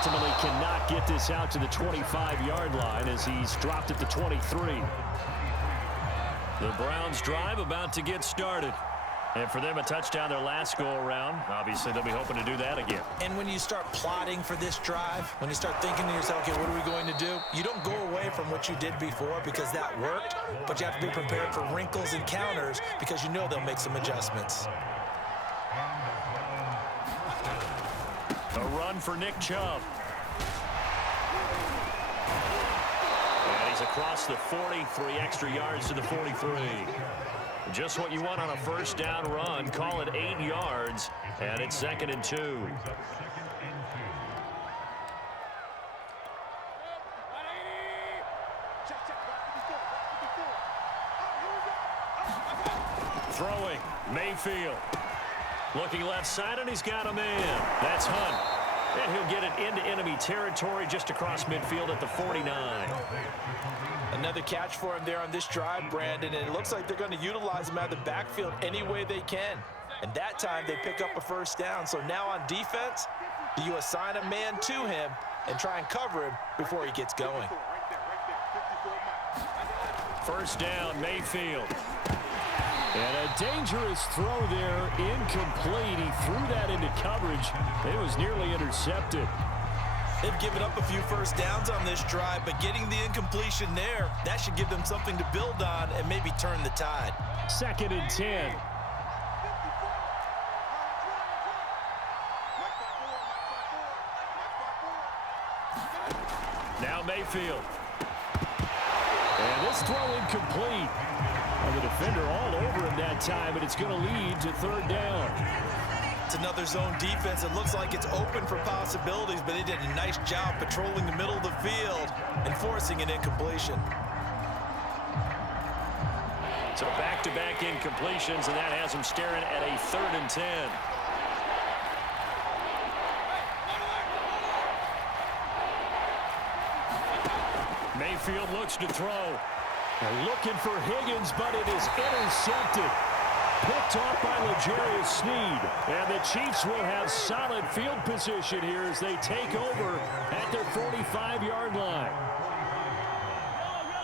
ultimately cannot get this out to the 25-yard line as he's dropped at the 23. The Browns drive about to get started. And for them, a touchdown their last go-around. Obviously, they'll be hoping to do that again. And when you start plotting for this drive, when you start thinking to yourself, okay, what are we going to do? You don't go away from what you did before because that worked, but you have to be prepared for wrinkles and counters because you know they'll make some adjustments. A run for Nick Chubb. And he's across the 40, 3 extra yards to the 43. Just what you want on a first down run. Call it 8 yards, and it's 2nd and 2. Throwing, Mayfield. Looking left side, and he's got a man. That's Hunt. And he'll get it into enemy territory just across midfield at the 49. Another catch for him there on this drive, Brandon, and it looks like they're going to utilize him out of the backfield any way they can. And that time they pick up a first down. So now on defense, do you assign a man to him and try and cover him before he gets going? First down, Mayfield. And a dangerous throw there, incomplete. He threw that into coverage. It was nearly intercepted. They've given up a few first downs on this drive, but getting the incompletion there, that should give them something to build on and maybe turn the tide. 2nd and 10. Now Mayfield. And this throw incomplete. And the defender all over him that time, but it's going to lead to 3rd down. It's another zone defense. It looks like it's open for possibilities, but they did a nice job patrolling the middle of the field and forcing an incompletion. So back-to-back incompletions, and that has them staring at a 3rd and 10. Mayfield looks to throw. They're looking for Higgins, but it is intercepted. Picked off by L'Jarius Sneed. And the Chiefs will have solid field position here as they take over at their 45-yard line.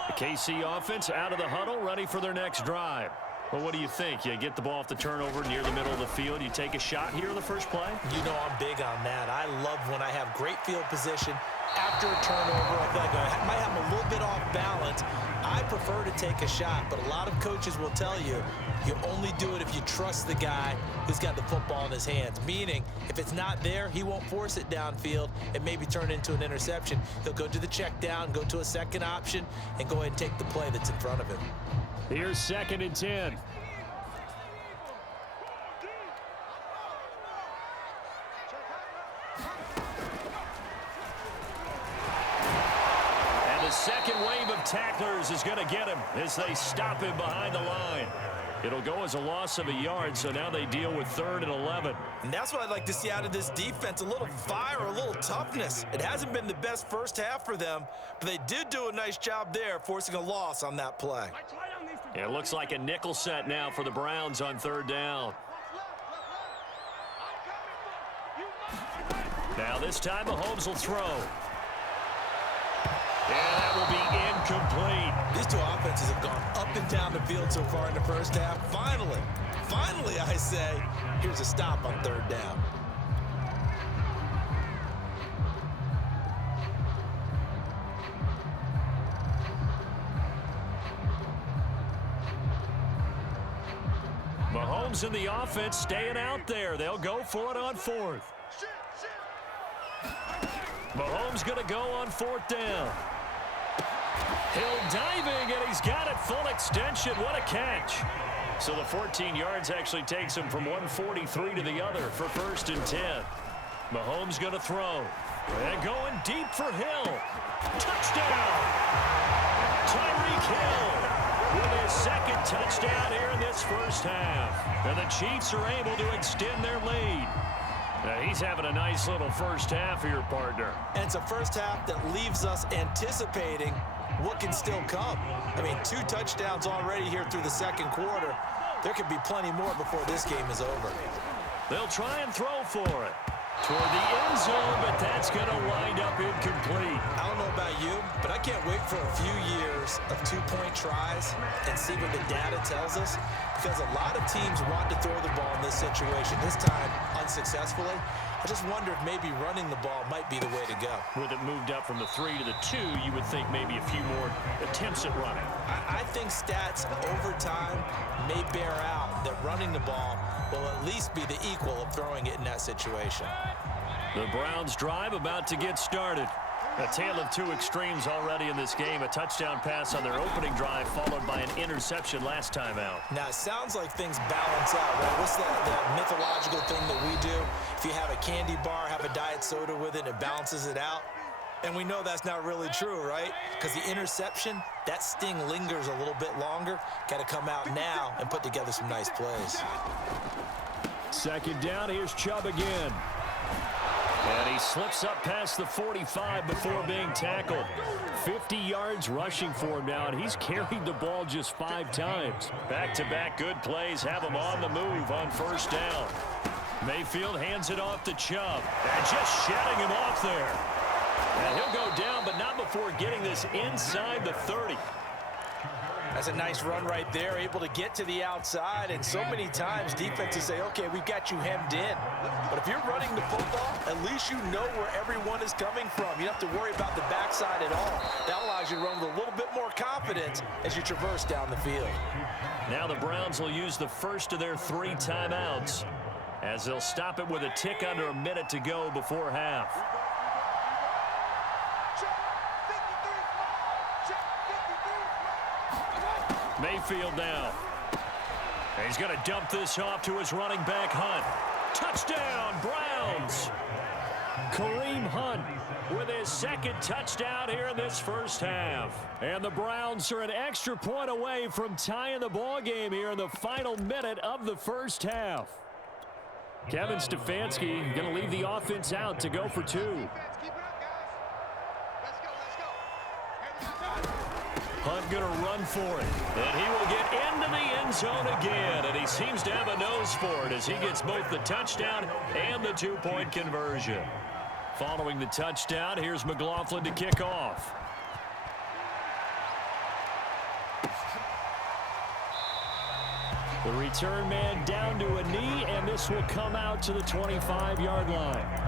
The KC offense out of the huddle, ready for their next drive. Well, what do you think? You get the ball off the turnover near the middle of the field. You take a shot here in the first play? You know I'm big on that. I love when I have great field position after a turnover. I feel like I might have a little bit off balance. I prefer to take a shot, but a lot of coaches will tell you you only do it if you trust the guy who's got the football in his hands. Meaning, if it's not there, he won't force it downfield and maybe turn it into an interception. He'll go to the check down, go to a second option, and go ahead and take the play that's in front of him. Here's 2nd and 10. And the second wave of tacklers is going to get him as they stop him behind the line. It'll go as a loss of a yard, so now they deal with 3rd and 11. And that's what I'd like to see out of this defense, a little fire, a little toughness. It hasn't been the best first half for them, but they did do a nice job there, forcing a loss on that play. It looks like a nickel set now for the Browns on 3rd down. Now this time Mahomes will throw. And that will be incomplete. These two offenses have gone up and down the field so far in the first half. Finally, I say, here's a stop on 3rd down. Mahomes and the offense staying out there. They'll go for it on 4th. Mahomes going to go on 4th down. Hill diving, and he's got it full extension. What a catch. So the 14 yards actually takes him from 143 to the other for 1st and 10. Mahomes going to throw. And going deep for Hill. Touchdown! Tyreek Hill with his 2nd touchdown here in this first half. And the Chiefs are able to extend their lead. Now he's having a nice little first half here, partner. And it's a first half that leaves us anticipating what can still come. I mean, 2 touchdowns already here through the 2nd quarter. There could be plenty more before this game is over. They'll try and throw for it. Toward the end zone, but that's going to wind up incomplete. I don't know about you, but I can't wait for a few years of two-point tries and see what the data tells us, because a lot of teams want to throw the ball in this situation, this time unsuccessfully. I just wonder if maybe running the ball might be the way to go. With it moved up from the 3 to the 2, you would think maybe a few more attempts at running. I think stats over time may bear out that running the ball will at least be the equal of throwing it in that situation. The Browns drive about to get started. A tale of two extremes already in this game. A touchdown pass on their opening drive followed by an interception last time out. Now, it sounds like things balance out, right? What's that mythological thing that we do? If you have a candy bar, have a diet soda with it, it balances it out. And we know that's not really true, right? Because the interception, that sting lingers a little bit longer. Got to come out now and put together some nice plays. Second down, here's Chubb again. And he slips up past the 45 before being tackled. 50 yards rushing for him now, and he's carried the ball just 5 times. Back-to-back good plays have him on the move on first down. Mayfield hands it off to Chubb. And just shutting him off there. And he'll go down, but not before getting this inside the 30. That's a nice run right there, able to get to the outside, and so many times defenses say, okay, we've got you hemmed in. But if you're running the football, at least you know where everyone is coming from. You don't have to worry about the backside at all. That allows you to run with a little bit more confidence as you traverse down the field. Now the Browns will use the first of their 3 timeouts as they'll stop it with a tick under a minute to go before half. Mayfield now. And he's going to dump this off to his running back, Hunt. Touchdown, Browns! Kareem Hunt with his second touchdown here in this first half. And the Browns are an extra point away from tying the ball game here in the final minute of the first half. Kevin Stefanski going to leave the offense out to go for 2. Hunt going to run for it. And he will get into the end zone again. And he seems to have a nose for it as he gets both the touchdown and the 2-point conversion. Following the touchdown, here's McLaughlin to kick off. The return man down to a knee, and this will come out to the 25-yard line.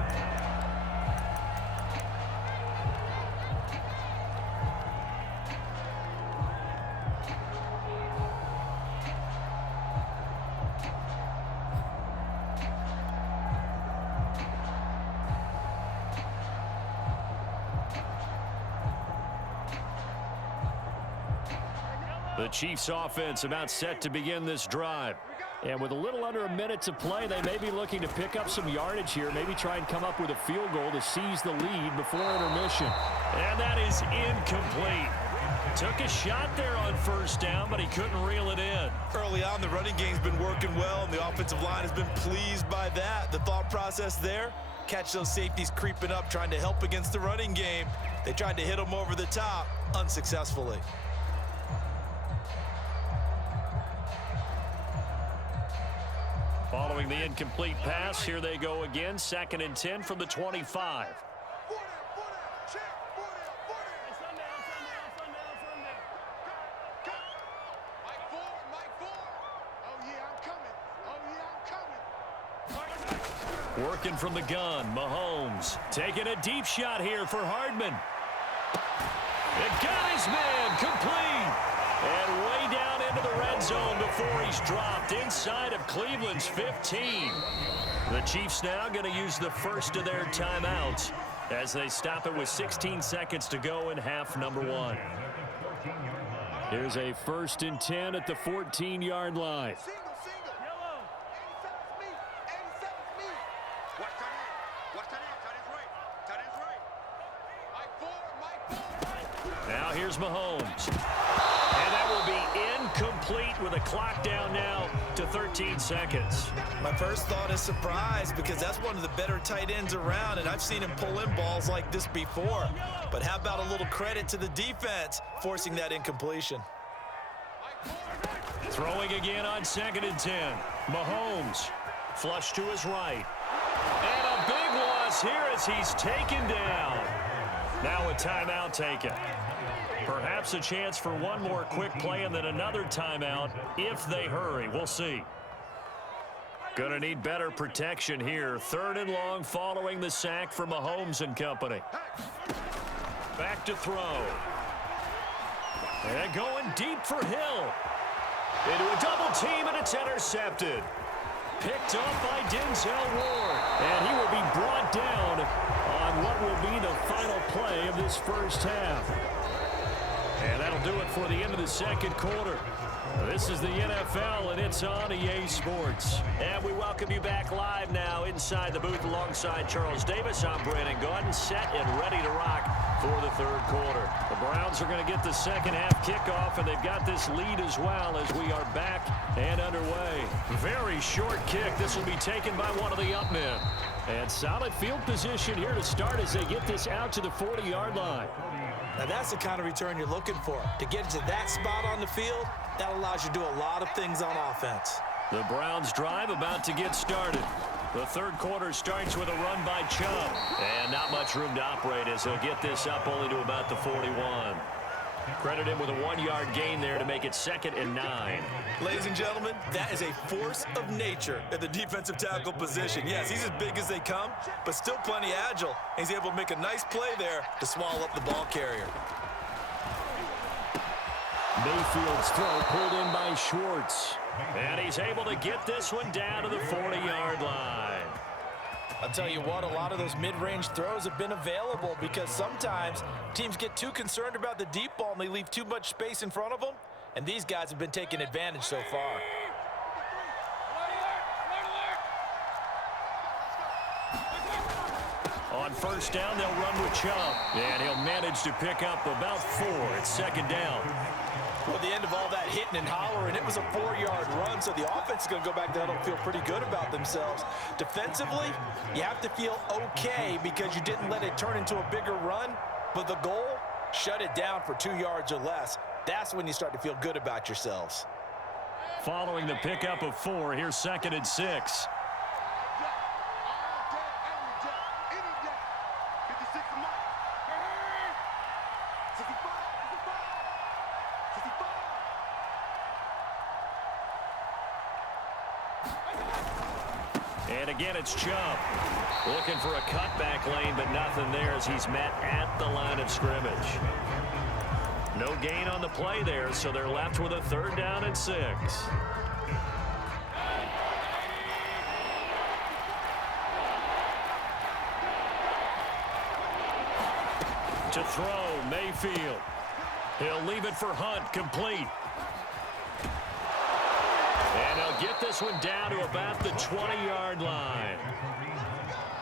The Chiefs offense about set to begin this drive. And with a little under a minute to play, they may be looking to pick up some yardage here, maybe try and come up with a field goal to seize the lead before intermission. And that is incomplete. Took a shot there on first down, but he couldn't reel it in. Early on, the running game's been working well, and the offensive line has been pleased by that. The thought process there, catch those safeties creeping up, trying to help against the running game. They tried to hit them over the top, unsuccessfully. Following the incomplete pass, here they go again. 2nd and 10 from the 25. Working from the gun, Mahomes taking a deep shot here for Hardman. It got his man complete. And way down into the red zone before he's dropped inside of Cleveland's 15. The Chiefs now going to use the first of their timeouts as they stop it with 16 seconds to go in half number 1. Here's a 1st and 10 at the 14-yard line. Now here's Mahomes. And that will be incomplete with a clock down now to 13 seconds. My first thought is surprise, because that's one of the better tight ends around, and I've seen him pull in balls like this before. But how about a little credit to the defense forcing that incompletion? Throwing again on 2nd and 10. Mahomes flush to his right. And a big loss here as he's taken down. Now a timeout taken. Perhaps a chance for one more quick play and then another timeout if they hurry. We'll see. Going to need better protection here. 3rd and long following the sack from Mahomes and company. Back to throw. And going deep for Hill. Into a double team, and it's intercepted. Picked off by Denzel Ward. And he will be brought down on what will be the final play of this first half. And that'll do it for the end of the second quarter. This is the NFL, and it's on EA Sports. And we welcome you back live now inside the booth alongside Charles Davis. I'm Brandon Gaudin, set and ready to rock for the third quarter. The Browns are going to get the second half kickoff, and they've got this lead as well as we are back and underway. Very short kick. This will be taken by one of the up men. And solid field position here to start as they get this out to the 40-yard line. Now that's the kind of return you're looking for. To get to that spot on the field, that allows you to do a lot of things on offense. The Browns drive about to get started. The third quarter starts with a run by Chubb. And not much room to operate as he'll get this up only to about the 41. Credit him with a 1-yard gain there to make it 2nd and 9. Ladies and gentlemen, that is a force of nature at the defensive tackle position. Yes, he's as big as they come, but still plenty agile. He's able to make a nice play there to swallow up the ball carrier. Mayfield's throw pulled in by Schwartz. And he's able to get this one down to the 40-yard line. I'll tell you what, a lot of those mid-range throws have been available because sometimes teams get too concerned about the deep ball and they leave too much space in front of them, and these guys have been taking advantage so far. On first down, they'll run with Chubb, and he'll manage to pick up about 4. It's 2nd down. Well, at the end of all that hitting and hollering, it was a 4-yard run, so the offense is going to go back there and feel pretty good about themselves. Defensively, you have to feel okay because you didn't let it turn into a bigger run, but the goal, shut it down for 2 yards or less. That's when you start to feel good about yourselves. Following the pickup of 4, here's 2nd and 6. And again, it's Chubb. Looking for a cutback lane, but nothing there as he's met at the line of scrimmage. No gain on the play there, so they're left with a 3rd down and 6. To throw, Mayfield. He'll leave it for Hunt, complete. And they'll get this one down to about the 20-yard line.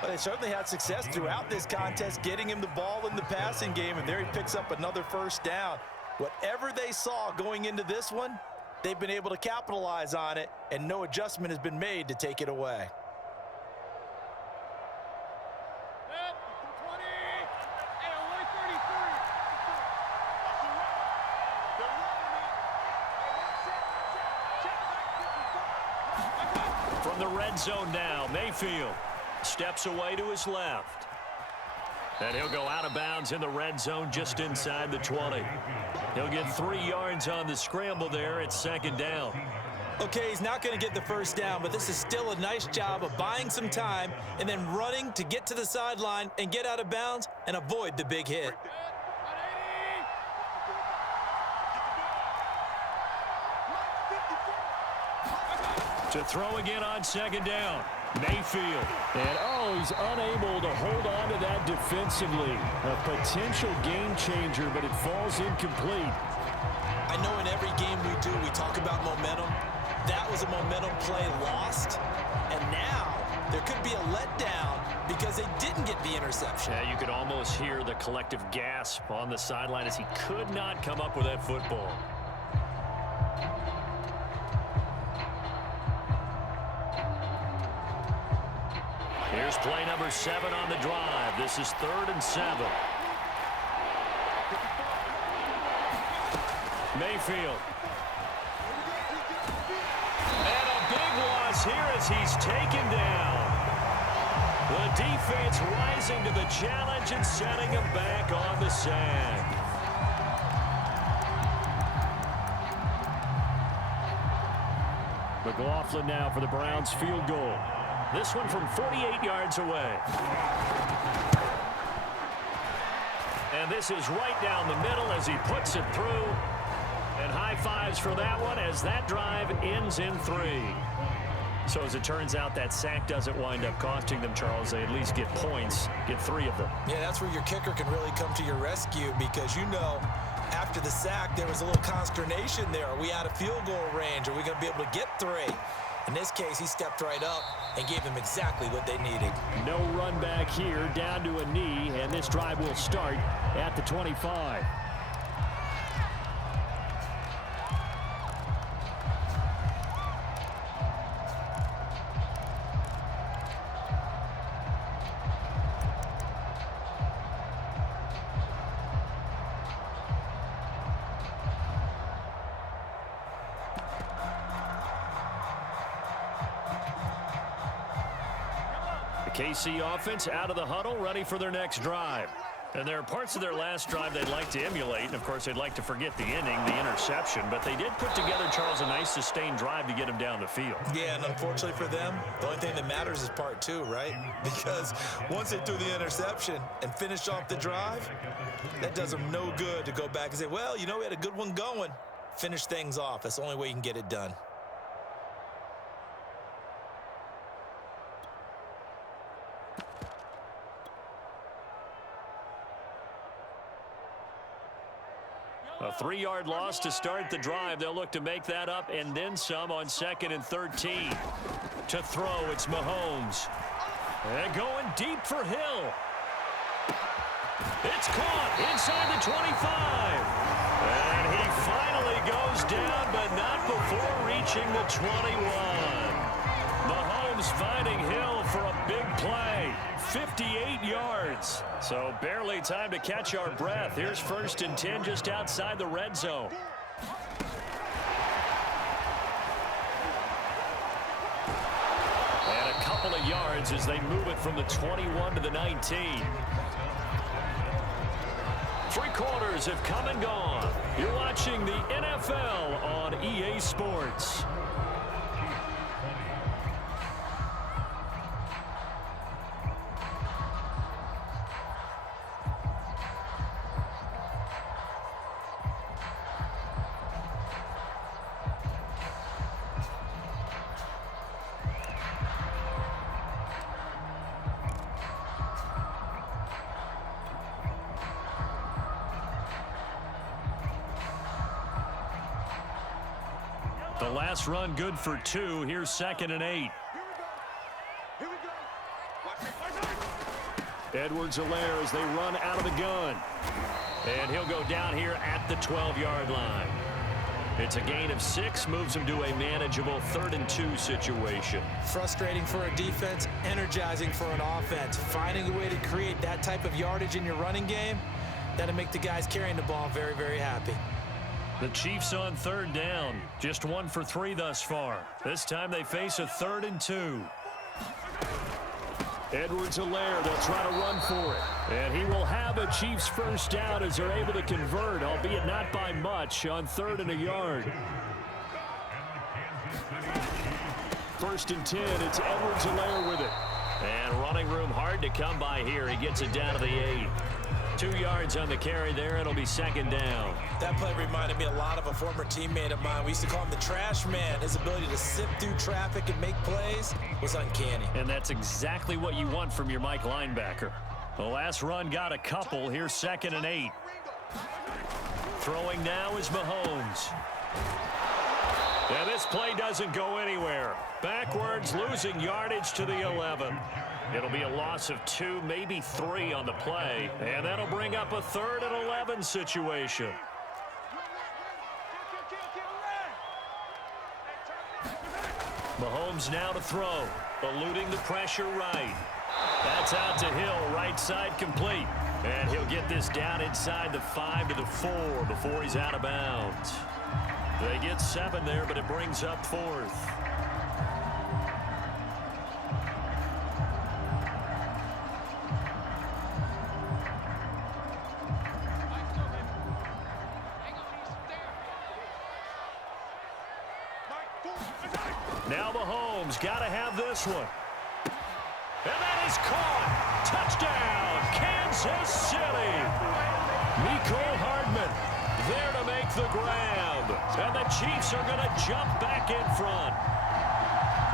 Well, they certainly had success throughout this contest, getting him the ball in the passing game, and there he picks up another 1st down. Whatever they saw going into this one, they've been able to capitalize on it, and no adjustment has been made to take it away. From the red zone now, Mayfield steps away to his left. And he'll go out of bounds in the red zone just inside the 20. He'll get 3 yards on the scramble there. It's 2nd down. Okay, he's not going to get the 1st down, but this is still a nice job of buying some time and then running to get to the sideline and get out of bounds and avoid the big hit. To throw again on 2nd down. Mayfield. And, he's unable to hold on to that defensively. A potential game changer, but it falls incomplete. I know in every game we do, we talk about momentum. That was a momentum play lost. And now there could be a letdown because they didn't get the interception. Yeah, you could almost hear the collective gasp on the sideline as he could not come up with that football. Here's play number 7 on the drive. This is 3rd and 7. Mayfield. And a big loss here as he's taken down. The defense rising to the challenge and setting him back on the sand. McLaughlin now for the Browns field goal. This one from 48 yards away. And this is right down the middle as he puts it through. And high fives for that one as that drive ends in 3. So as it turns out, that sack doesn't wind up costing them, Charles. They at least get points, get 3 of them. Yeah, that's where your kicker can really come to your rescue because, you know, after the sack, there was a little consternation there. Are we out of field goal range? Are we going to be able to get 3? In this case, he stepped right up and gave them exactly what they needed. No run back here, down to a knee, and this drive will start at the 25. KC offense out of the huddle, ready for their next drive. And there are parts of their last drive they'd like to emulate. And, of course, they'd like to forget the inning, the interception. But they did put together, Charles, a nice sustained drive to get him down the field. Yeah, and unfortunately for them, the only thing that matters is part 2, right? Because once they threw the interception and finished off the drive, that does them no good to go back and say, well, you know, we had a good one going. Finish things off. That's the only way you can get it done. A 3-yard loss to start the drive. They'll look to make that up and then some on 2nd and 13. To throw, it's Mahomes. And going deep for Hill. It's caught inside the 25. And he finally goes down, but not before reaching the 21. Mahomes finding Hill for a big play. 58 yards. So barely time to catch our breath. Here's 1st and 10 just outside the red zone. And a couple of yards as they move it from the 21 to the 19. 3 quarters have come and gone. You're watching the NFL on EA Sports. The last run good for 2. Here's 2nd and 8. Edwards-Helaire as they run out of the gun. And he'll go down here at the 12-yard line. It's a gain of 6, moves him to a manageable 3rd and 2 situation. Frustrating for a defense, energizing for an offense. Finding a way to create that type of yardage in your running game, that'll make the guys carrying the ball very, very happy. The Chiefs on 3rd down. Just 1 for 3 thus far. This time they face a 3rd and 2. Edwards-Helaire, they'll try to run for it. And he will have a Chiefs first down as they're able to convert, albeit not by much, on 3rd and a yard. 1st and 10, it's Edwards-Helaire with it. And running room hard to come by here. He gets it down to the 8. 2 yards on the carry there. It'll be 2nd down. That play reminded me a lot of a former teammate of mine. We used to call him the trash man. His ability to sift through traffic and make plays was uncanny. And that's exactly what you want from your Mike linebacker. The last run got a couple. Here's 2nd and 8. Throwing now is Mahomes. And this play doesn't go anywhere. Backwards, losing yardage to the 11. It'll be a loss of 2, maybe 3 on the play. And that'll bring up a 3rd and 11 situation. Mahomes now to throw. Eluding the pressure right. That's out to Hill, right side complete. And he'll get this down inside the 5 to the 4 before he's out of bounds. They get 7 there, but it brings up 4th. Now Mahomes got to have this one. And that is caught. Touchdown, Kansas City. Mecole Hardman there to make the grab. And the Chiefs are going to jump back in front.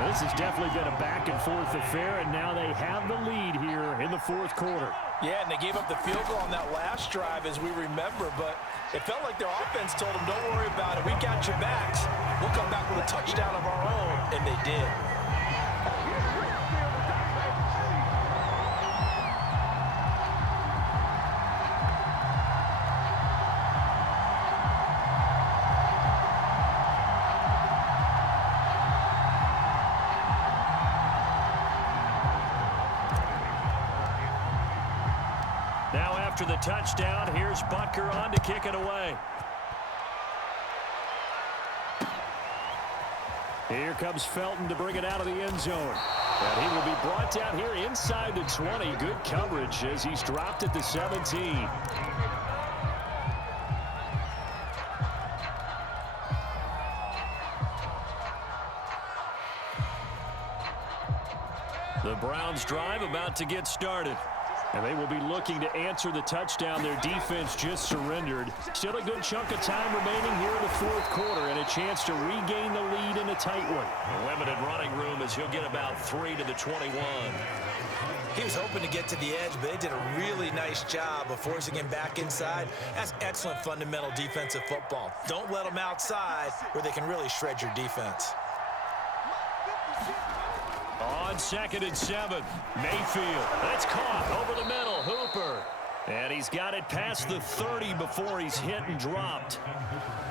This has definitely been a back-and-forth affair, and now they have the lead here in the fourth quarter. Yeah, and they gave up the field goal on that last drive, as we remember, but it felt like their offense told them, don't worry about it. We got your backs. We'll come back with a touchdown of our own, and they did. Now after the touchdown, here's Butker on to kick it away. Here comes Felton to bring it out of the end zone. And he will be brought down here inside the 20. Good coverage as he's dropped at the 17. The Browns drive about to get started. And they will be looking to answer the touchdown their defense just surrendered. Still a good chunk of time remaining here in the fourth quarter and a chance to regain the lead in a tight one. A limited running room as he'll get about 3 to the 21. He was hoping to get to the edge, but they did a really nice job of forcing him back inside. That's excellent fundamental defensive football. Don't let them outside where they can really shred your defense. On 2nd and 7, Mayfield. That's caught over the middle. Hooper. And he's got it past the 30 before he's hit and dropped.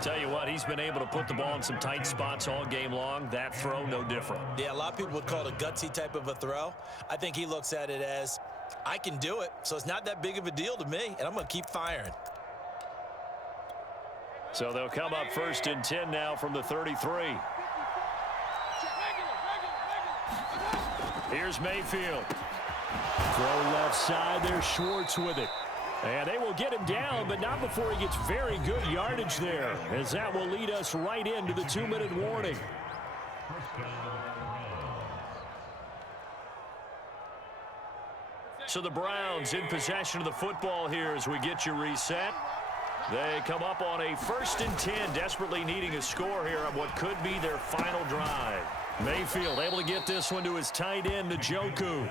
Tell you what, he's been able to put the ball in some tight spots all game long. That throw, no different. Yeah, a lot of people would call it a gutsy type of a throw. I think he looks at it as, I can do it, so it's not that big of a deal to me, and I'm going to keep firing. So they'll come up 1st and 10 now from the 33. Here's Mayfield. Throw left side. There's Schwartz with it. And they will get him down, but not before he gets very good yardage there, as that will lead us right into the 2-minute warning. So the Browns in possession of the football here as we get you reset. They come up on a 1st and 10, desperately needing a score here on what could be their final drive. Mayfield able to get this one to his tight end, Njoku.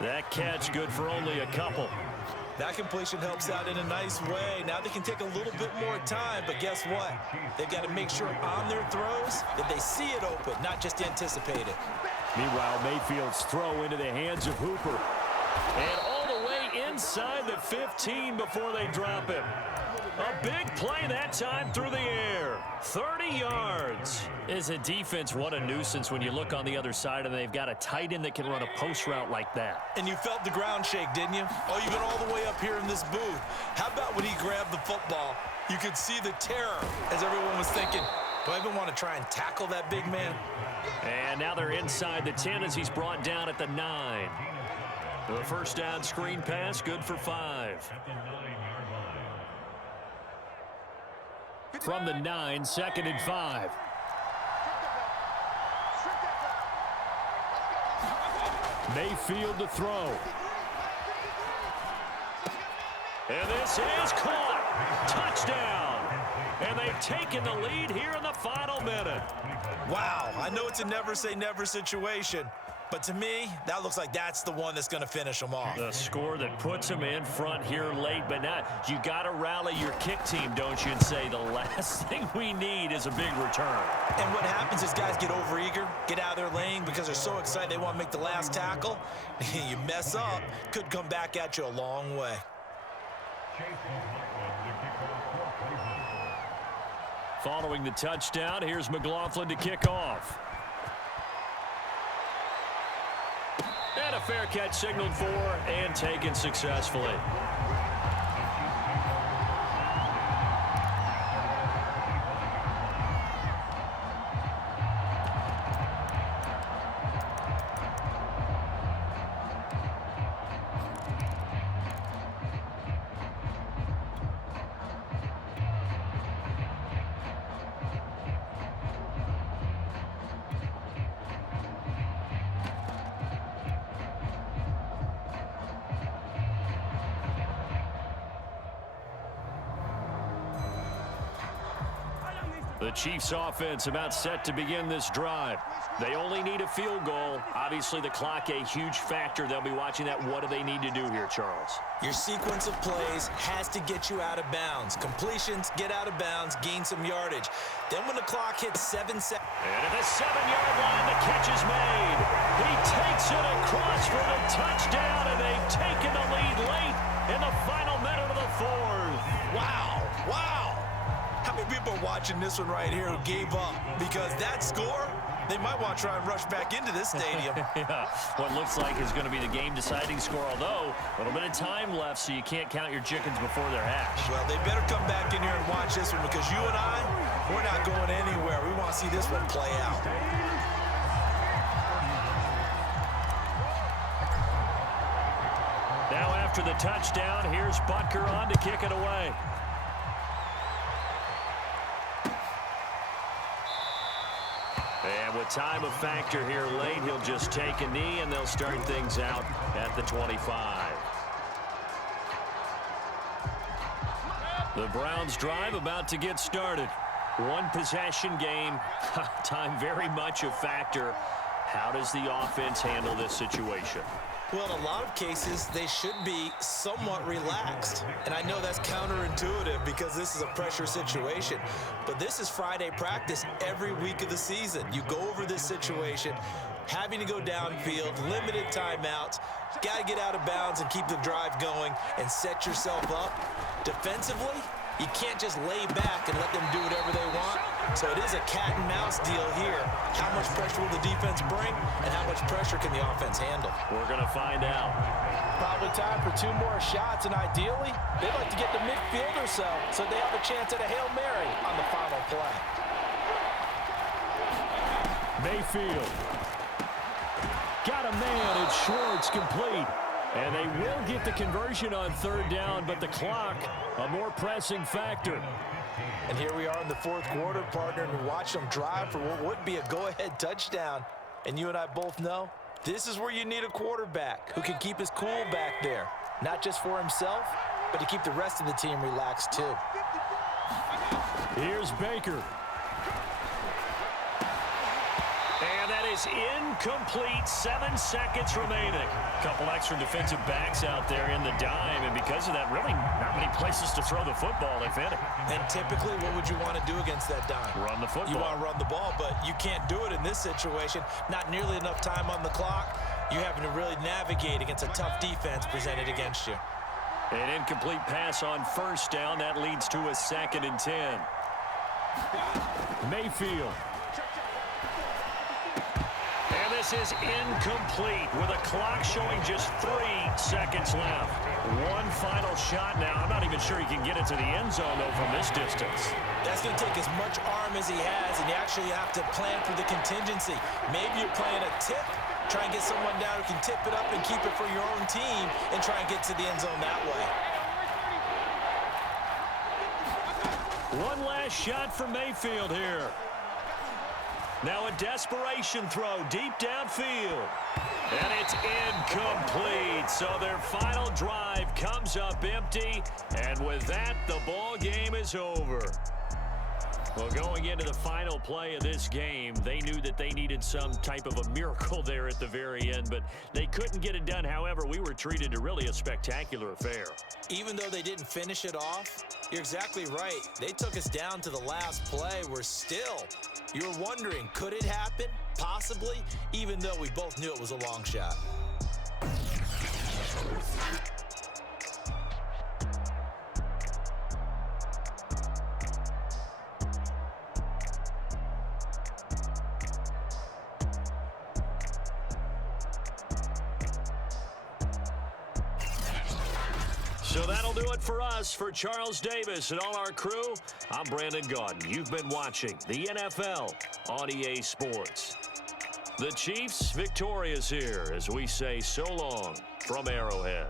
That catch good for only a couple. That completion helps out in a nice way. Now they can take a little bit more time, but guess what? They've got to make sure on their throws that they see it open, not just anticipate it. Meanwhile, Mayfield's throw into the hands of Hooper. And all the way inside the 15 before they drop him. A big play that time through the air. 30 yards. As a defense, what a nuisance when you look on the other side and they've got a tight end that can run a post route like that. And you felt the ground shake, didn't you? Oh, you've been all the way up here in this booth. How about when he grabbed the football? You could see the terror as everyone was thinking, do I even want to try and tackle that big man? And now they're inside the 10 as he's brought down at the 9. The 1st down screen pass, good for 5. From the 9, 2nd and 5. Mayfield to throw. And this is caught. Touchdown. And they've taken the lead here in the final minute. Wow, I know it's a never say never situation, but to me, that looks like that's the one that's going to finish them off. The score that puts them in front here late, but not. You got to rally your kick team, don't you, and say the last thing we need is a big return. And what happens is guys get overeager, get out of their lane because they're so excited they want to make the last tackle. You mess up, could come back at you a long way. Following the touchdown, here's McLaughlin to kick off. And a fair catch signaled for and taken successfully. The Chiefs offense about set to begin this drive. They only need a field goal. Obviously, the clock a huge factor. They'll be watching that. What do they need to do here, Charles? Your sequence of plays has to get you out of bounds. Completions, get out of bounds, gain some yardage. Then when the clock hits 7 seconds. And at the 7-yard line, the catch is made. He takes it across for a touchdown, and they've taken the lead late in the final minute of the fourth. Wow, wow. How many people are watching this one right here who gave up? Because that score, they might want to try and rush back into this stadium. Yeah, what looks like is going to be the game-deciding score, although a little bit of time left, so you can't count your chickens before they're hatched. Well, they better come back in here and watch this one, because you and I, we're not going anywhere. We want to see this one play out. Now after the touchdown, here's Butker on to kick it away. And with time a factor here late, he'll just take a knee, and they'll start things out at the 25. The Browns drive about to get started. One possession game. Time very much a factor. How does the offense handle this situation? Well, in a lot of cases, they should be somewhat relaxed. And I know that's counterintuitive because this is a pressure situation. But this is Friday practice every week of the season. You go over this situation, having to go downfield, limited timeouts, got to get out of bounds and keep the drive going and set yourself up. Defensively, you can't just lay back and let them do whatever they want. So it is a cat and mouse deal here. How much pressure will the defense bring, and how much pressure can the offense handle? We're going to find out. Probably time for 2 more shots, and ideally, they'd like to get to midfield or so they have a chance at a Hail Mary on the final play. Mayfield. Got a man. It's Schwartz, complete. And they will get the conversion on 3rd down, but the clock, a more pressing factor. And here we are in the 4th quarter, partner, and watch them drive for what would be a go-ahead touchdown. And you and I both know this is where you need a quarterback who can keep his cool back there, not just for himself, but to keep the rest of the team relaxed too. Here's Baker. And that is incomplete. 7 seconds remaining. A couple extra defensive backs out there in the dime, and because of that, really not many places to throw the football, if any. And typically, what would you want to do against that dime? Run the football. You want to run the ball, but you can't do it in this situation. Not nearly enough time on the clock. You're having to really navigate against a tough defense presented against you. An incomplete pass on 1st down. That leads to a 2nd and 10. Mayfield. This is incomplete with a clock showing just 3 seconds left. One final shot now. I'm not even sure he can get it to the end zone, though, from this distance. That's going to take as much arm as he has, and you actually have to plan for the contingency. Maybe you're playing a tip, try and get someone down who can tip it up and keep it for your own team and try and get to the end zone that way. One last shot for Mayfield here. Now a desperation throw deep downfield. And it's incomplete. So their final drive comes up empty. And with that, the ball game is over. Well, going into the final play of this game, they knew that they needed some type of a miracle there at the very end, but they couldn't get it done. However, we were treated to really a spectacular affair. Even though they didn't finish it off, you're exactly right. They took us down to the last play. We're still, you're wondering, could it happen? Possibly, even though we both knew it was a long shot. So that'll do it for us. For Charles Davis and all our crew, I'm Brandon Gaudin. You've been watching the NFL on EA Sports. The Chiefs victorious here as we say so long from Arrowhead.